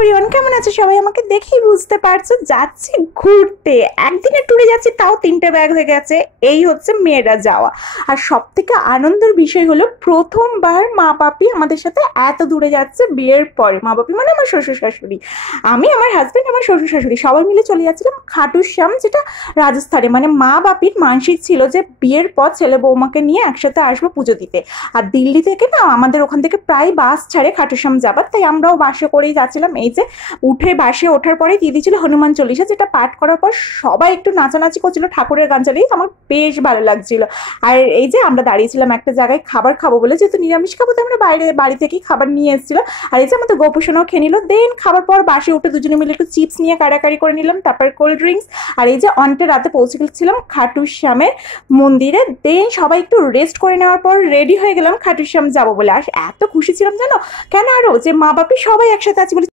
Everyone, কেমন আছে সবাই? আমাকে দেখেই বুঝতে পারছো যাচ্ছি ঘুরতে। একদিনের ট্যুরে যাচ্ছি, তাও 3টে ব্যাগ হয়ে গেছে। এই হচ্ছে মেয়েরা যাওয়া। আর সব থেকে আনন্দের বিষয় হলো প্রথমবার মা বাপি আমাদের সাথে এত দূরে যাচ্ছে বিয়ের পরে। মা বাপি মানে আমার শ্বশুর শাশুড়ি, আমি, আমার হাজব্যান্ড, আমার শ্বশুর শাশুড়ি সবাই মিলে চলে যাচ্ছিলাম খাটুশ্যাম, যেটা রাজস্থানে। মানে মা বাপির মানসিক ছিল যে বিয়ের পর ছেলে বৌমাকে নিয়ে একসাথে আসবো পুজো দিতে। আর দিল্লি থেকে না আমাদের ওখান থেকে প্রায় বাস ছাড়ে খাটুশ্যাম যাবার, তাই আমরাও বাসে করেই যাচ্ছিলাম। এই যে উঠে বাসে ওঠার পরে দিদি ছিল হনুমান চল্লিশা, যেটা পাঠ করার পর সবাই একটু নাচানাচি করছিল, ঠাকুরের গান চালিয়ে। আমার বেশ ভালো লাগছিল। আর এই যে আমরা দাঁড়িয়েছিলাম একটা জায়গায় খাবার খাবো বলে, যেহেতু নিরামিষ খাবো তো আমরা বাড়ি থেকেই খাবার নিয়ে এসেছিলো। আর এই যে আমাদের গোপুসোনাও খেয়ে নিল। দেন খাবার পর বাসে উঠে দুজনে মিলে একটু চিপস নিয়ে কাড়াকাড়ি করে নিলাম, তারপর কোল্ড ড্রিঙ্কস। আর এই যে অনেকটা রাতে পৌঁছে গেছিলাম খাটুশ্যামের মন্দিরে। দেন সবাই একটু রেস্ট করে নেওয়ার পর রেডি হয়ে গেলাম খাটুশ্যাম যাবো বলে। আর এত খুশি ছিলাম জানো, কেন আরো যে মা বাপি সবাই একসাথে আছি বলে।